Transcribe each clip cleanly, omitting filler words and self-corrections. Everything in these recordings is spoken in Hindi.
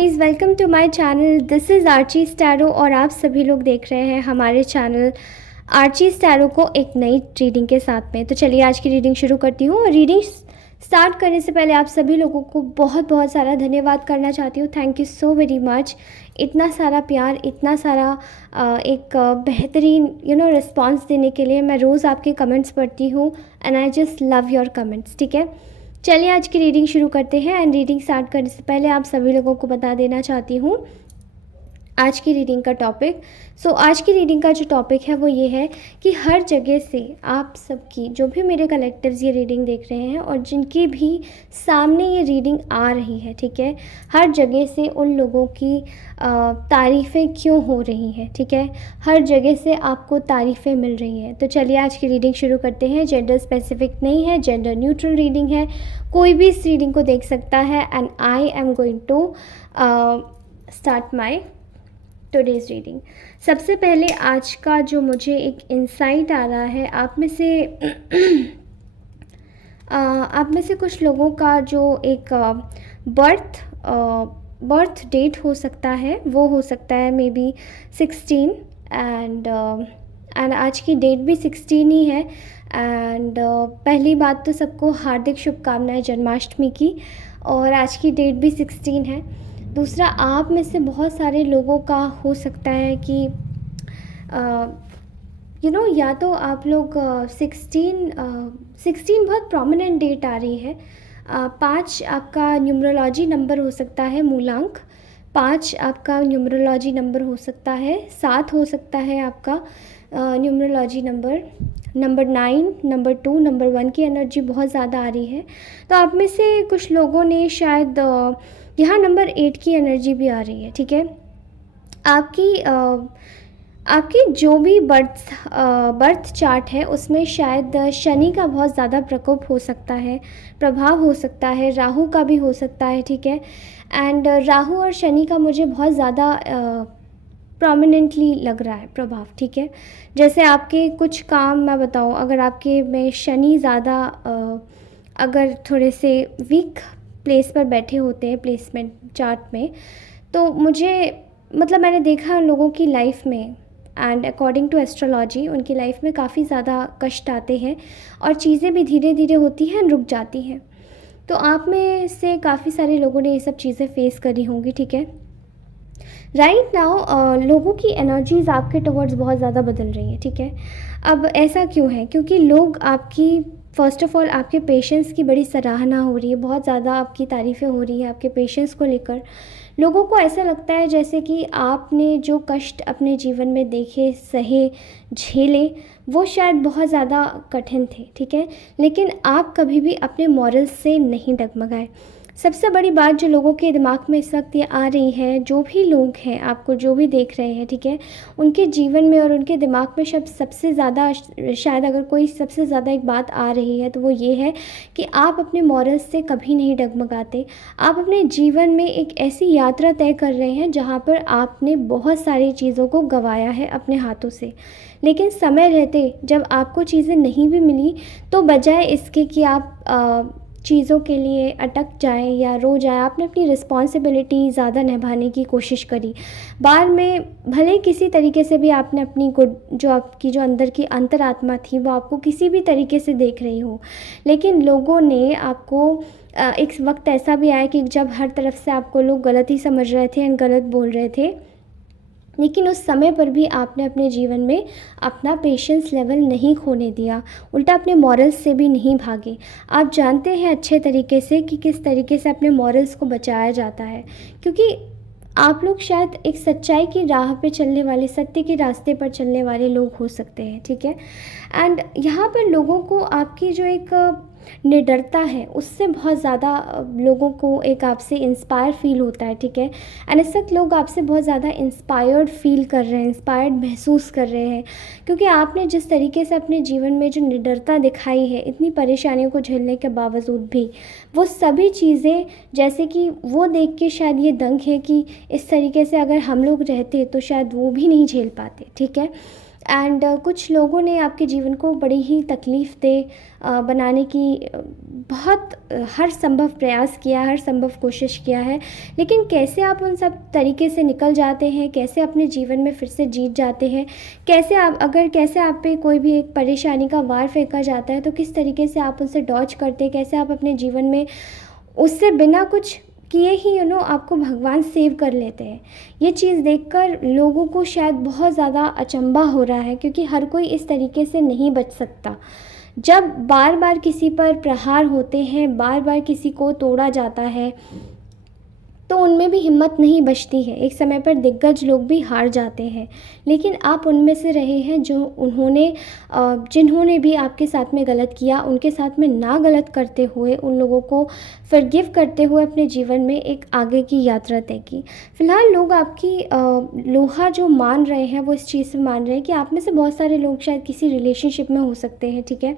Guys, welcome to my channel. This is आर्ची स्टैरो और आप सभी लोग देख रहे हैं हमारे चैनल आर्ची स्टैरो को एक नई रीडिंग के साथ में। तो चलिए आज की रीडिंग शुरू करती हूँ। और रीडिंग स्टार्ट करने से पहले आप सभी लोगों को बहुत बहुत सारा धन्यवाद करना चाहती हूँ। Thank you so very much. इतना सारा प्यार, इतना सारा एक बेहतरीन रिस्पॉन्स देने के लिए। मैं रोज़ आपके कमेंट्स पढ़ती हूँ and I just love your comments. ठीक है, चलिए आज की रीडिंग शुरू करते हैं। एंड रीडिंग स्टार्ट करने से पहले आप सभी लोगों को बता देना चाहती हूँ आज की रीडिंग का टॉपिक। आज की रीडिंग का जो टॉपिक है वो ये है कि हर जगह से आप सबकी, जो भी मेरे कलेक्टिव्स ये रीडिंग देख रहे हैं और जिनकी भी सामने ये रीडिंग आ रही है, ठीक है, हर जगह से उन लोगों की तारीफ़ें क्यों हो रही हैं। ठीक है, हर जगह से आपको तारीफ़ें मिल रही हैं। तो चलिए आज की रीडिंग शुरू करते हैं। जेंडर स्पेसिफिक नहीं है, जेंडर न्यूट्रल रीडिंग है। कोई भी इस रीडिंग को देख सकता है। And I am going to start my today's reading. सबसे पहले आज का जो मुझे एक इंसाइट आ रहा है, आप में से कुछ लोगों का जो एक बर्थ डेट हो सकता है, वो हो सकता है मे बी 16 एंड आज की डेट भी 16 ही है। एंड पहली बात तो सबको हार्दिक शुभकामनाएं जन्माष्टमी की, और आज की डेट भी 16 है। दूसरा, आप में से बहुत सारे लोगों का हो सकता है कि या तो आप लोग 16 बहुत प्रोमिनेंट डेट आ रही है। 5 आपका न्यूमरोलॉजी नंबर हो सकता है, मूलांक 5 आपका न्यूमरोलॉजी नंबर हो सकता है। 7 हो सकता है आपका न्यूमरोलॉजी नंबर 9, नंबर 2, नंबर 1 की एनर्जी बहुत ज़्यादा आ रही है। तो आप में से कुछ लोगों ने शायद यहाँ नंबर 8 की एनर्जी भी आ रही है। ठीक है, आपकी जो भी बर्थ चार्ट है उसमें शायद शनि का बहुत ज़्यादा प्रकोप हो सकता है, प्रभाव हो सकता है, राहु का भी हो सकता है। ठीक है, एंड राहु और शनि का मुझे बहुत ज़्यादा प्रोमिनेंटली लग रहा है प्रभाव। ठीक है, जैसे आपके कुछ काम मैं बताऊं, अगर आपके में शनि ज़्यादा अगर थोड़े से वीक प्लेस पर बैठे होते हैं प्लेसमेंट चार्ट में, तो मुझे मतलब मैंने देखा उन लोगों की लाइफ में, एंड अकॉर्डिंग टू एस्ट्रोलॉजी उनकी लाइफ में काफ़ी ज़्यादा कष्ट आते हैं और चीज़ें भी धीरे धीरे होती हैं, रुक जाती हैं। तो आप में से काफ़ी सारे लोगों ने ये सब चीज़ें फेस करी होंगी। ठीक है, राइट नाउ लोगों की एनर्जीज़ आपके टुवर्ड्स बहुत ज़्यादा बदल रही हैं। ठीक है, अब ऐसा क्यों है? क्योंकि लोग आपकी, फ़र्स्ट ऑफ़ ऑल आपके पेशेंस की बड़ी सराहना हो रही है, बहुत ज़्यादा आपकी तारीफ़ें हो रही है आपके पेशेंस को लेकर। लोगों को ऐसा लगता है जैसे कि आपने जो कष्ट अपने जीवन में देखे, सहे, झेले, वो शायद बहुत ज़्यादा कठिन थे। ठीक है, लेकिन आप कभी भी अपने मॉरल्स से नहीं डगमगाए। सबसे बड़ी बात जो लोगों के दिमाग में इस वक्त ये आ रही है, जो भी लोग हैं, आपको जो भी देख रहे हैं, ठीक है, उनके जीवन में और उनके दिमाग में सबसे ज़्यादा, शायद अगर कोई सबसे ज़्यादा एक बात आ रही है तो वो ये है कि आप अपने मॉरल्स से कभी नहीं डगमगाते। आप अपने जीवन में एक ऐसी यात्रा तय कर रहे हैं जहाँ पर आपने बहुत सारी चीज़ों को गंवाया है अपने हाथों से, लेकिन समय रहते जब आपको चीज़ें नहीं भी मिली, तो बजाय इसके कि आप चीज़ों के लिए अटक जाएं या रो जाएं, आपने अपनी रिस्पॉन्सिबिलिटी ज़्यादा निभाने की कोशिश करी। बाद में भले किसी तरीके से भी आपने अपनी गुड, जो आपकी जो अंदर की अंतरात्मा थी, वो आपको किसी भी तरीके से देख रही हो, लेकिन लोगों ने आपको एक वक्त ऐसा भी आया कि जब हर तरफ से आपको लोग गलत ही समझ रहे थे एंड गलत बोल रहे थे, लेकिन उस समय पर भी आपने अपने जीवन में अपना पेशेंस लेवल नहीं खोने दिया, उल्टा अपने मॉरल्स से भी नहीं भागे। आप जानते हैं अच्छे तरीके से कि किस तरीके से अपने मॉरल्स को बचाया जाता है, क्योंकि आप लोग शायद एक सच्चाई की राह पे चलने वाले, सत्य के रास्ते पर चलने वाले लोग हो सकते हैं। ठीक है, एंड यहाँ पर लोगों को आपकी जो एक निडरता है उससे बहुत ज़्यादा लोगों को एक आपसे इंस्पायर फील होता है। ठीक है, एंड इस वक्त लोग आपसे बहुत ज़्यादा इंस्पायर्ड फील कर रहे हैं, इंस्पायर्ड महसूस कर रहे हैं, क्योंकि आपने जिस तरीके से अपने जीवन में जो निडरता दिखाई है, इतनी परेशानियों को झेलने के बावजूद भी, वो सभी चीज़ें जैसे कि वो देख के शायद ये दंग है कि इस तरीके से अगर हम लोग रहते तो शायद वो भी नहीं झेल पाते। ठीक है, एंड कुछ लोगों ने आपके जीवन को बड़ी ही तकलीफ़ दे बनाने की बहुत हर संभव प्रयास किया, हर संभव कोशिश किया है। लेकिन कैसे आप उन सब तरीके से निकल जाते हैं, कैसे अपने जीवन में फिर से जीत जाते हैं, कैसे आप पे कोई भी एक परेशानी का वार फेंका जाता है तो किस तरीके से आप उनसे डॉज करते हैं, कैसे आप अपने जीवन में उससे बिना कुछ किए ही आपको भगवान सेव कर लेते हैं। ये चीज़ देखकर लोगों को शायद बहुत ज़्यादा अचंभा हो रहा है, क्योंकि हर कोई इस तरीके से नहीं बच सकता। जब बार बार किसी पर प्रहार होते हैं, बार बार किसी को तोड़ा जाता है, तो उनमें भी हिम्मत नहीं बचती है। एक समय पर दिग्गज लोग भी हार जाते हैं, लेकिन आप उनमें से रहे हैं जो जिन्होंने भी आपके साथ में गलत किया, उनके साथ में ना गलत करते हुए, उन लोगों को फ़ॉरगिव करते हुए अपने जीवन में एक आगे की यात्रा तय की। फ़िलहाल लोग आपकी लोहा जो मान रहे हैं वो इस चीज़ से मान रहे हैं कि आप में से बहुत सारे लोग शायद किसी रिलेशनशिप में हो सकते हैं, ठीक है।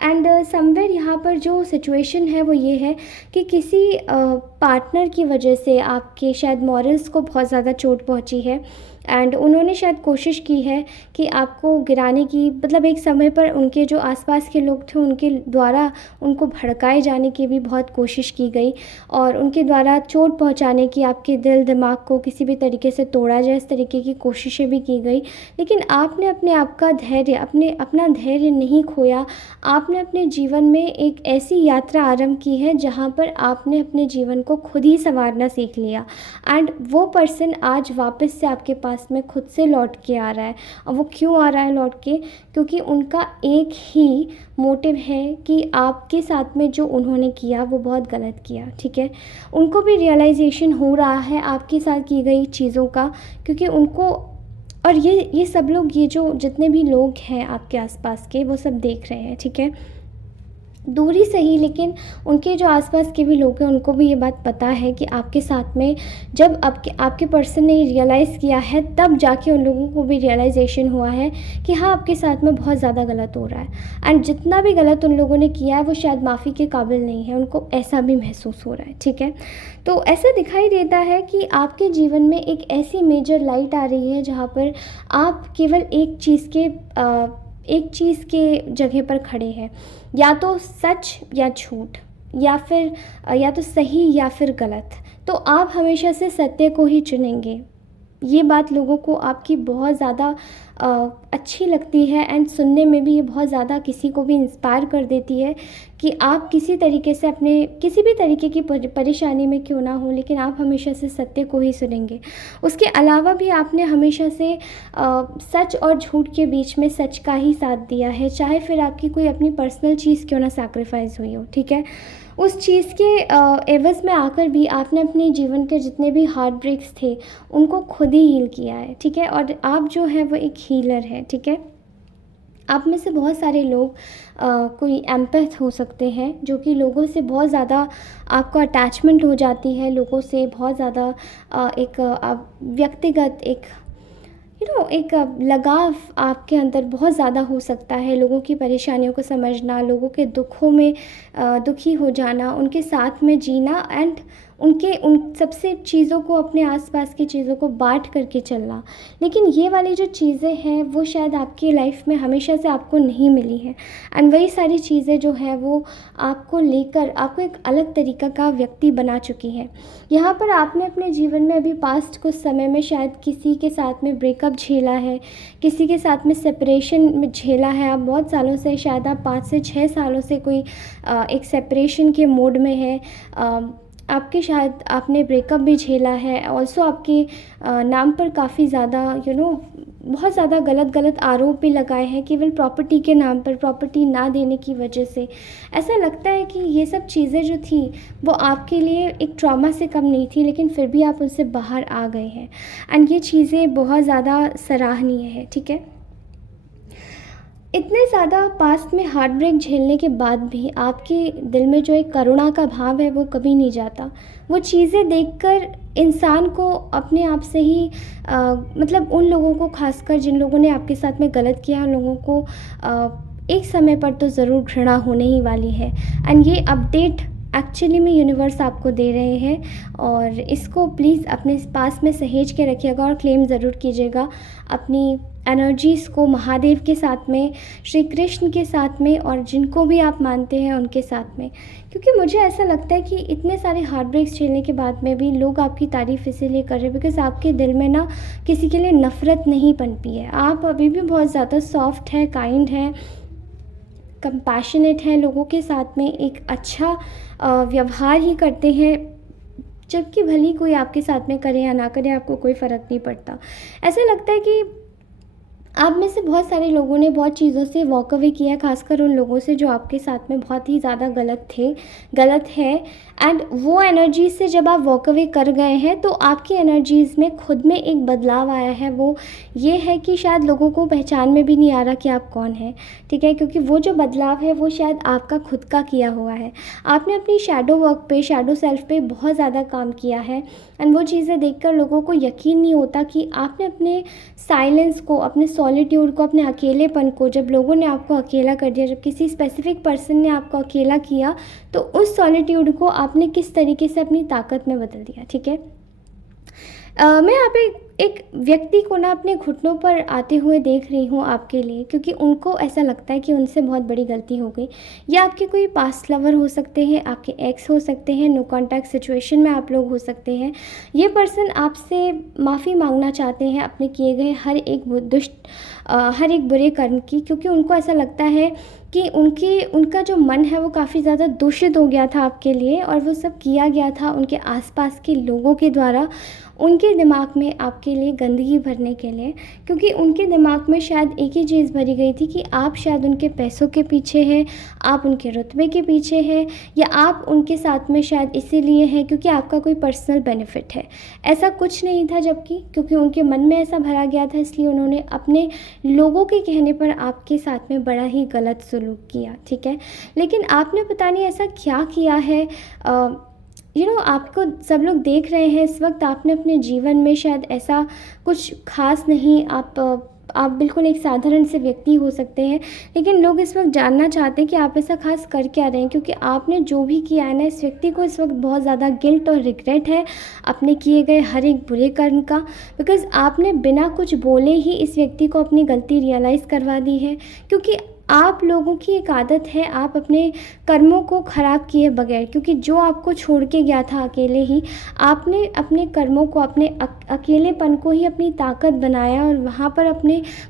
एंड समवेयर यहाँ पर जो सिचुएशन है वो ये है कि किसी पार्टनर की वजह से आपके शायद मॉरल्स को बहुत ज़्यादा चोट पहुँची है, एंड उन्होंने शायद कोशिश की है कि आपको गिराने की, मतलब एक समय पर उनके जो आसपास के लोग थे उनके द्वारा उनको भड़काए जाने की भी बहुत कोशिश की गई, और उनके द्वारा चोट पहुंचाने की, आपके दिल दिमाग को किसी भी तरीके से तोड़ा जाए, इस तरीके की कोशिशें भी की गई। लेकिन आपने अपने आप का धैर्य, अपना धैर्य नहीं खोया। आपने अपने जीवन में एक ऐसी यात्रा आरंभ की है जहाँ पर आपने अपने जीवन को खुद ही संवारना सीख लिया, एंड वो पर्सन आज वापस से आपके पास में खुद से लौट के आ रहा है। और वो क्यों आ रहा है लौट के? क्योंकि उनका एक ही मोटिव है कि आपके साथ में जो उन्होंने किया वो बहुत गलत किया, ठीक है। उनको भी रियलाइजेशन हो रहा है आपके साथ की गई चीज़ों का, क्योंकि उनको, और ये सब लोग, ये जो जितने भी लोग हैं आपके आसपास के, वो सब देख रहे हैं, ठीक है। दूरी सही, लेकिन उनके जो आसपास के भी लोग हैं उनको भी ये बात पता है कि आपके साथ में जब आपके पर्सन ने रियलाइज़ किया है, तब जाके उन लोगों को भी रियलाइजेशन हुआ है कि हाँ, आपके साथ में बहुत ज़्यादा गलत हो रहा है। एंड जितना भी गलत उन लोगों ने किया है वो शायद माफ़ी के काबिल नहीं है, उनको ऐसा भी महसूस हो रहा है, ठीक है। तो ऐसा दिखाई देता है कि आपके जीवन में एक ऐसी मेजर लाइट आ रही है जहाँ पर आप केवल एक चीज़ के जगह पर खड़े हैं, या तो सच या झूठ, या तो सही या फिर गलत। तो आप हमेशा से सत्य को ही चुनेंगे। ये बात लोगों को आपकी बहुत ज़्यादा अच्छी लगती है, एंड सुनने में भी ये बहुत ज़्यादा किसी को भी इंस्पायर कर देती है कि आप किसी तरीके से अपने किसी भी तरीके की परेशानी में क्यों ना हो, लेकिन आप हमेशा से सत्य को ही सुनेंगे। उसके अलावा भी आपने हमेशा से सच और झूठ के बीच में सच का ही साथ दिया है, चाहे फिर आपकी कोई अपनी पर्सनल चीज़ क्यों ना सैक्रिफाइस हुई हो, ठीक है। उस चीज़ के एवज़ में आकर भी आपने अपने जीवन के जितने भी हार्ट ब्रेक्स थे उनको खुद ही हील किया है, ठीक है। और आप जो है वो एक हीलर है, ठीक है। आप में से बहुत सारे लोग कोई एम्पैथ हो सकते हैं, जो कि लोगों से बहुत ज़्यादा आपको अटैचमेंट हो जाती है, लोगों से बहुत ज़्यादा एक व्यक्तिगत एक लगाव आपके अंदर बहुत ज़्यादा हो सकता है। लोगों की परेशानियों को समझना, लोगों के दुखों में दुखी हो जाना, उनके साथ में जीना, एंड उन सबसे चीज़ों को, अपने आसपास की चीज़ों को बांट करके चलना। लेकिन ये वाली जो चीज़ें हैं वो शायद आपकी लाइफ में हमेशा से आपको नहीं मिली हैं, एंड वही सारी चीज़ें जो है वो आपको लेकर आपको एक अलग तरीक़ा का व्यक्ति बना चुकी हैं। यहाँ पर आपने अपने जीवन में अभी पास्ट कुछ समय में शायद किसी के साथ में ब्रेकअप झेला है, किसी के साथ में सेपरेशन में झेला है। आप बहुत सालों से, शायद आप 5 से 6 सालों से कोई एक सेपरेशन के मोड में है। शायद आपने ब्रेकअप भी झेला है। ऑल्सो आपके नाम पर काफ़ी ज़्यादा बहुत ज़्यादा गलत आरोप भी लगाए हैं, केवल प्रॉपर्टी के नाम पर, प्रॉपर्टी ना देने की वजह से। ऐसा लगता है कि ये सब चीज़ें जो थी वो आपके लिए एक ट्रॉमा से कम नहीं थी, लेकिन फिर भी आप उनसे बाहर आ गए हैं, एंड ये चीज़ें बहुत ज़्यादा सराहनीय है, ठीक है। इतने ज़्यादा पास्ट में हार्ट ब्रेक झेलने के बाद भी आपके दिल में जो एक करुणा का भाव है वो कभी नहीं जाता। वो चीज़ें देखकर इंसान को अपने आप से ही मतलब उन लोगों को, खासकर जिन लोगों ने आपके साथ में गलत किया, उन लोगों को एक समय पर तो ज़रूर घृणा होने ही वाली है। एंड ये अपडेट एक्चुअली में यूनिवर्स आपको दे रहे हैं, और इसको प्लीज़ अपने पास में सहेज के रखिएगा और क्लेम ज़रूर कीजिएगा अपनी एनर्जीज़ को महादेव के साथ में, श्री कृष्ण के साथ में, और जिनको भी आप मानते हैं उनके साथ में। क्योंकि मुझे ऐसा लगता है कि इतने सारे हार्ट ब्रेक्स झेलने के बाद में भी लोग आपकी तारीफ़ इसीलिए कर रहे हैं बिकॉज़ आपके दिल में ना किसी के लिए नफ़रत नहीं पनपी है। आप अभी भी बहुत ज़्यादा सॉफ्ट हैं, काइंड हैं, कंपैशनेट हैं, लोगों के साथ में एक अच्छा व्यवहार ही करते हैं, जबकि भले कोई आपके साथ में करे या ना करे आपको कोई फ़र्क नहीं पड़ता। ऐसा लगता है कि आप में से बहुत सारे लोगों ने बहुत चीज़ों से वॉक अवे किया है, ख़ासकर उन लोगों से जो आपके साथ में बहुत ही ज़्यादा गलत है। एंड वो एनर्जीज़ से जब आप वॉक अवे कर गए हैं तो आपकी एनर्जीज़ में खुद में एक बदलाव आया है। वो ये है कि शायद लोगों को पहचान में भी नहीं आ रहा कि आप कौन हैं, ठीक है? क्योंकि वो जो बदलाव है वो शायद आपका खुद का किया हुआ है। आपने अपनी शैडो वर्क पे, शैडो सेल्फ पे बहुत ज़्यादा काम किया है, एंड वो चीज़ें देखकर लोगों को यकीन नहीं होता कि आपने अपने साइलेंस को, अपने सॉलिट्यूड को, अपने अकेलेपन को, जब लोगों ने आपको अकेला कर दिया, जब किसी स्पेसिफिक पर्सन ने आपको अकेला किया, तो उस सॉलिट्यूड को आपने किस तरीके से अपनी ताकत में बदल दिया, ठीक है? मैं यहाँ पे एक व्यक्ति को ना अपने घुटनों पर आते हुए देख रही हूँ आपके लिए, क्योंकि उनको ऐसा लगता है कि उनसे बहुत बड़ी गलती हो गई। या आपके कोई पास्ट लवर हो सकते हैं, आपके एक्स हो सकते हैं, नो कॉन्टैक्ट सिचुएशन में आप लोग हो सकते हैं। ये पर्सन आपसे माफ़ी मांगना चाहते हैं अपने किए गए हर एक बुरे कर्म की, क्योंकि उनको ऐसा लगता है कि उनका जो मन है वो काफ़ी ज़्यादा दूषित हो गया था आपके लिए, और वो सब किया गया था उनके आसपास के लोगों के द्वारा, उनके दिमाग में आपके लिए गंदगी भरने के लिए। क्योंकि उनके दिमाग में शायद एक ही चीज़ भरी गई थी कि आप शायद उनके पैसों के पीछे हैं, आप उनके रुतबे के पीछे हैं, या आप उनके साथ में शायद इसीलिए हैं क्योंकि आपका कोई पर्सनल बेनिफिट है। ऐसा कुछ नहीं था, जबकि क्योंकि उनके मन में ऐसा भरा गया था, इसलिए उन्होंने अपने लोगों के कहने पर आपके साथ में बड़ा ही गलत सलूक किया, ठीक है? लेकिन आपने पता नहीं ऐसा क्या किया है, आपको सब लोग देख रहे हैं इस वक्त। आपने अपने जीवन में शायद ऐसा कुछ खास नहीं, आप बिल्कुल एक साधारण से व्यक्ति हो सकते हैं, लेकिन लोग इस वक्त जानना चाहते हैं कि आप ऐसा खास कर क्या रहे हैं, क्योंकि आपने जो भी किया है ना, इस व्यक्ति को इस वक्त बहुत ज़्यादा गिल्ट और रिग्रेट है अपने किए गए हर एक बुरे कर्म का, बिकॉज़ आपने बिना कुछ बोले ही इस व्यक्ति को अपनी गलती रियलाइज़ करवा दी है। क्योंकि आप लोगों की एक आदत है, आप अपने कर्मों को ख़राब किए बगैर, क्योंकि जो आपको छोड़ के गया था अकेले ही, आपने अपने कर्मों को, अपने अकेलेपन को ही अपनी ताकत बनाया, और वहाँ पर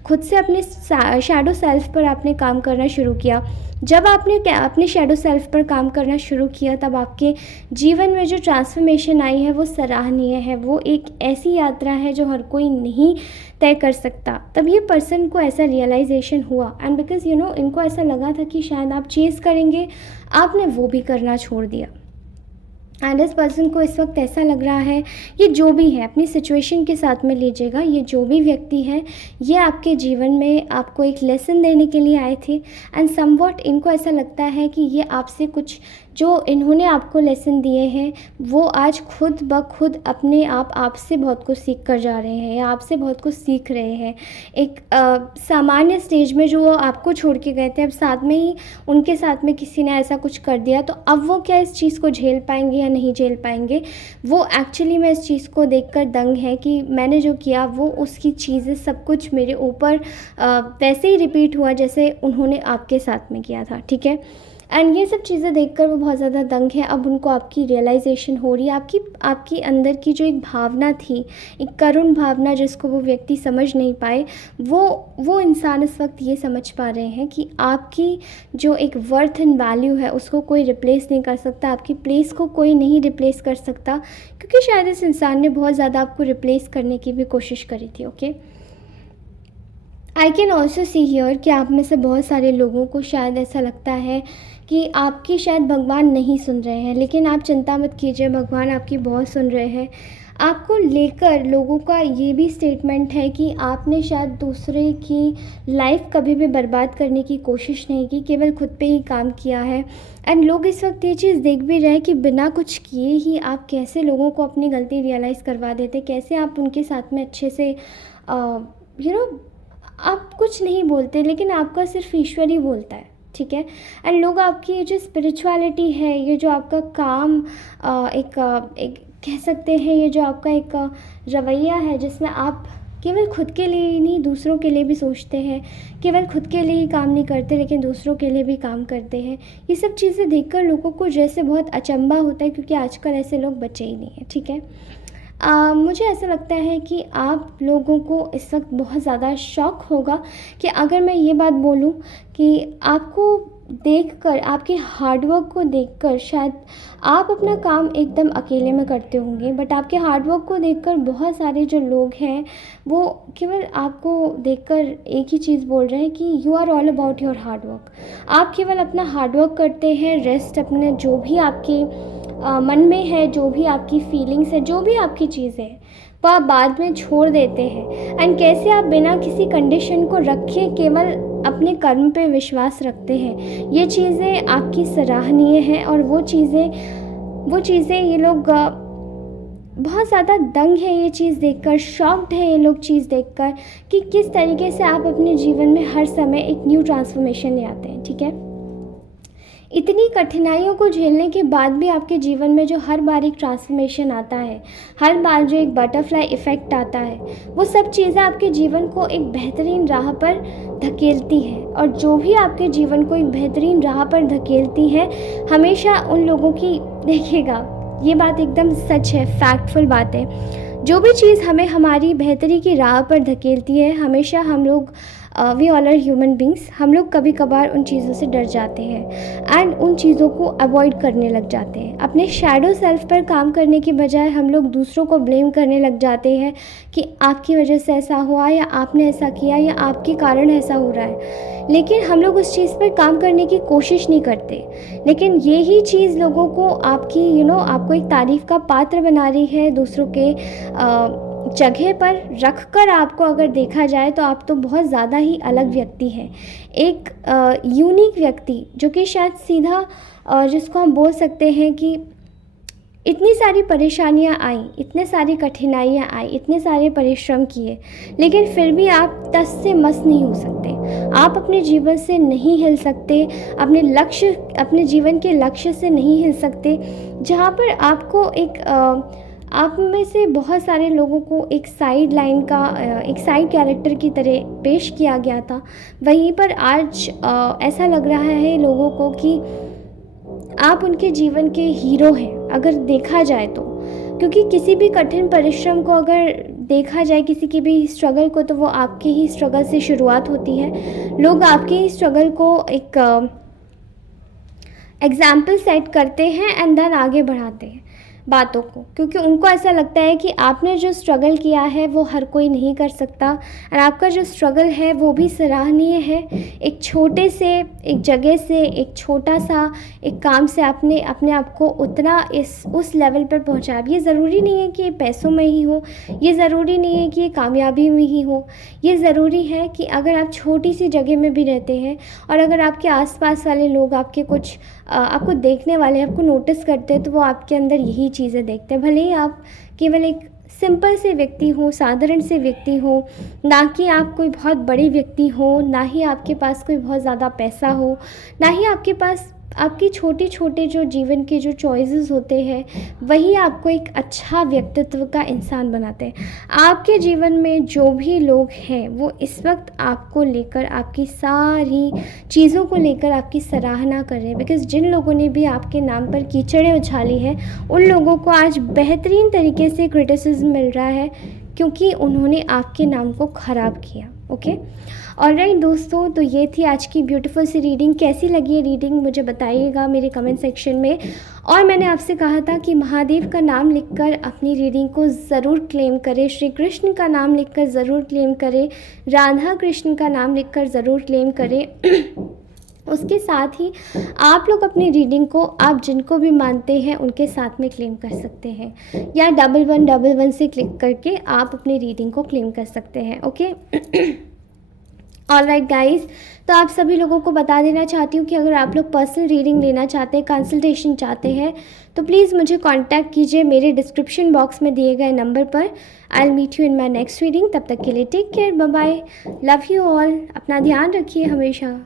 खुद से अपने शैडो सेल्फ पर आपने काम करना शुरू किया। जब आपने अपने शैडो सेल्फ पर काम करना शुरू किया, तब आपके जीवन में जो ट्रांसफॉर्मेशन आई है वो सराहनीय है। वो एक ऐसी यात्रा है जो हर कोई नहीं तय कर सकता। तब ये पर्सन को ऐसा रियलाइजेशन हुआ, एंड बिकॉज़ इनको ऐसा लगा था कि शायद आप चेज़ करेंगे, आपने वो भी करना छोड़ दिया। एंड इस पर्सन को इस वक्त ऐसा लग रहा है, ये जो भी है अपनी सिचुएशन के साथ में लीजिएगा, ये जो भी व्यक्ति है, ये आपके जीवन में आपको एक लेसन देने के लिए आए थे, एंड समवॉट इनको ऐसा लगता है कि ये आपसे कुछ, जो इन्होंने आपको लेसन दिए हैं, वो आज खुद ब खुद अपने आपसे बहुत कुछ सीख कर जा रहे हैं, या आपसे बहुत कुछ सीख रहे हैं। एक सामान्य स्टेज में जो वो आपको छोड़ के गए थे, अब साथ में ही उनके साथ में किसी ने ऐसा कुछ कर दिया, तो अब वो क्या इस चीज़ को झेल पाएंगे या नहीं झेल पाएंगे? वो एक्चुअली में इस चीज़ को देखकर दंग है कि मैंने जो किया वो उसकी चीज़ें सब कुछ मेरे ऊपर वैसे ही रिपीट हुआ जैसे उन्होंने आपके साथ में किया था, ठीक है? एंड ये सब चीज़ें देखकर वो बहुत ज़्यादा दंग है। अब उनको आपकी रियलाइजेशन हो रही है, आपकी अंदर की जो एक भावना थी, एक करुण भावना जिसको वो व्यक्ति समझ नहीं पाए, वो इंसान इस वक्त ये समझ पा रहे हैं कि आपकी जो एक वर्थ एंड वैल्यू है उसको कोई रिप्लेस नहीं कर सकता, आपकी प्लेस को कोई नहीं रिप्लेस कर सकता, क्योंकि शायद इस इंसान ने बहुत ज़्यादा आपको रिप्लेस करने की भी कोशिश करी थी। Okay, I can also see here कि आप में से बहुत सारे लोगों को शायद ऐसा लगता है कि आपकी शायद भगवान नहीं सुन रहे हैं, लेकिन आप चिंता मत कीजिए, भगवान आपकी बहुत सुन रहे हैं। आपको लेकर लोगों का ये भी स्टेटमेंट है कि आपने शायद दूसरे की लाइफ कभी भी बर्बाद करने की कोशिश नहीं की, केवल खुद पे ही काम किया है। एंड लोग इस वक्त ये चीज़ देख भी रहे हैं कि बिना कुछ किए ही आप कैसे लोगों को अपनी गलती रियलाइज़ करवा देते, कैसे आप उनके साथ में अच्छे से आप कुछ नहीं बोलते, लेकिन आपका सिर्फ ईश्वर ही बोलता है। ठीक है। एंड लोग आपकी ये जो स्पिरिचुअलिटी है, ये जो आपका काम एक कह सकते हैं, ये जो आपका एक रवैया है जिसमें आप केवल खुद के लिए ही नहीं दूसरों के लिए भी सोचते हैं, केवल खुद के लिए ही काम नहीं करते लेकिन दूसरों के लिए भी काम करते हैं, ये सब चीज़ें देखकर लोगों को जैसे बहुत अचंभा होता है, क्योंकि आजकल ऐसे लोग बचे ही नहीं हैं, ठीक है। मुझे ऐसा लगता है कि आप लोगों को इस वक्त बहुत ज़्यादा शौक होगा कि अगर मैं ये बात बोलूँ कि आपको देखकर, आपके हार्डवर्क को देखकर, शायद आप अपना काम एकदम अकेले में करते होंगे, बट आपके हार्डवर्क को देखकर बहुत सारे जो लोग हैं वो केवल आपको देखकर एक ही चीज़ बोल रहे हैं कि you are all about your hard work. आप केवल अपना हार्डवर्क करते हैं, रेस्ट अपने जो भी आपके मन में है, जो भी आपकी फीलिंग्स है, जो भी आपकी चीज़ें हैं, वो आप बाद में छोड़ देते हैं। एंड कैसे आप बिना किसी कंडीशन को रखे केवल अपने कर्म पे विश्वास रखते हैं, ये चीज़ें आपकी सराहनीय हैं। और वो चीज़ें ये लोग बहुत ज़्यादा दंग है ये चीज़ देखकर, शॉक्ड है ये लोग चीज़ देखकर कि किस तरीके से आप अपने जीवन में हर समय एक न्यू ट्रांसफॉर्मेशन ले आते हैं, ठीक है। इतनी कठिनाइयों को झेलने के बाद भी आपके जीवन में जो हर बार एक ट्रांसफॉर्मेशन आता है, हर बार जो एक बटरफ्लाई इफ़ेक्ट आता है, वो सब चीज़ें आपके जीवन को एक बेहतरीन राह पर धकेलती है। और जो भी आपके जीवन को एक बेहतरीन राह पर धकेलती है, हमेशा उन लोगों की, देखिएगा ये बात एकदम सच है, फैक्टफुल बात है, जो भी चीज़ हमें हमारी बेहतरी की राह पर धकेलती है, हमेशा हम लोग we all are human beings, हम लोग कभी कभार उन चीज़ों से डर जाते हैं एंड उन चीज़ों को अवॉइड करने लग जाते हैं। अपने शैडो सेल्फ पर काम करने की बजाय हम लोग दूसरों को ब्लेम करने लग जाते हैं कि आपकी वजह से ऐसा हुआ, या आपने ऐसा किया, या आपके कारण ऐसा हो रहा है। लेकिन हम लोग उस चीज़ पर काम करने की कोशिश नहीं करते। लेकिन यही चीज़ लोगों को आपकी आपको एक तारीफ़ का पात्र बना रही है। दूसरों के जगह पर रख कर आपको अगर देखा जाए तो आप तो बहुत ज़्यादा ही अलग व्यक्ति हैं, एक यूनिक व्यक्ति, जो कि शायद सीधा जिसको हम बोल सकते हैं कि इतनी सारी परेशानियां आई, इतने सारी कठिनाइयां आई, इतने सारे परिश्रम किए, लेकिन फिर भी आप टस से मस नहीं हो सकते। आप अपने जीवन से नहीं हिल सकते, अपने जीवन के लक्ष्य से नहीं हिल सकते। जहाँ पर आपको आप में से बहुत सारे लोगों को एक साइड कैरेक्टर की तरह पेश किया गया था, वहीं पर आज ऐसा लग रहा है लोगों को कि आप उनके जीवन के हीरो हैं, अगर देखा जाए तो। क्योंकि किसी भी कठिन परिश्रम को अगर देखा जाए, किसी की भी स्ट्रगल को, तो वो आपके ही स्ट्रगल से शुरुआत होती है। लोग आपके ही स्ट्रगल को एक एग्जाम्पल सेट करते हैं एंड देन आगे बढ़ाते हैं बातों को, क्योंकि उनको ऐसा लगता है कि आपने जो स्ट्रगल किया है वो हर कोई नहीं कर सकता, और आपका जो स्ट्रगल है वो भी सराहनीय है। एक छोटे से एक जगह से, एक छोटा सा एक काम से आपने अपने आप को उतना उस लेवल पर पहुंचाया। ये ज़रूरी नहीं है कि ये पैसों में ही हो, ये ज़रूरी नहीं है कि ये कामयाबी में ही हो, ये ज़रूरी है कि अगर आप छोटी सी जगह में भी रहते हैं और अगर आपके आसपास वाले लोग आपको देखने वाले, आपको नोटिस करते हैं, तो वो आपके अंदर यही चीज़ें देखते हैं। भले ही आप केवल एक सिंपल से व्यक्ति हो, साधारण से व्यक्ति हो, ना कि आप कोई बहुत बड़े व्यक्ति हो, ना ही आपके पास कोई बहुत ज़्यादा पैसा हो, ना ही आपके पास आपकी छोटे छोटे जो जीवन के जो चॉइसेस होते हैं वही आपको एक अच्छा व्यक्तित्व का इंसान बनाते हैं। आपके जीवन में जो भी लोग हैं वो इस वक्त आपको लेकर, आपकी सारी चीज़ों को लेकर आपकी सराहना कर रहे हैं, बिकॉज़ जिन लोगों ने भी आपके नाम पर कीचड़ें उछाली हैं उन लोगों को आज बेहतरीन तरीके से क्रिटिसिज्म मिल रहा है, क्योंकि उन्होंने आपके नाम को ख़राब किया। ओके, ऑलराइट दोस्तों, तो ये थी आज की ब्यूटीफुल सी रीडिंग। कैसी लगी ये रीडिंग मुझे बताइएगा मेरे कमेंट सेक्शन में। और मैंने आपसे कहा था कि महादेव का नाम लिखकर अपनी रीडिंग को ज़रूर क्लेम करें, श्री कृष्ण का नाम लिखकर ज़रूर क्लेम करें, राधा कृष्ण का नाम लिखकर ज़रूर क्लेम करें। उसके साथ ही आप लोग अपनी रीडिंग को आप जिनको भी मानते हैं उनके साथ में क्लेम कर सकते हैं, या 1111 से क्लिक करके आप अपनी रीडिंग को क्लेम कर सकते हैं। ओके, ऑलराइट गाइस, तो आप सभी लोगों को बता देना चाहती हूँ कि अगर आप लोग पर्सनल रीडिंग लेना चाहते हैं, कंसल्टेशन चाहते हैं, तो प्लीज़ मुझे कांटेक्ट कीजिए मेरे डिस्क्रिप्शन बॉक्स में दिए गए नंबर पर। I will meet you in my next reading. तब तक के लिए take care, bye bye, love you all, अपना ध्यान रखिए हमेशा।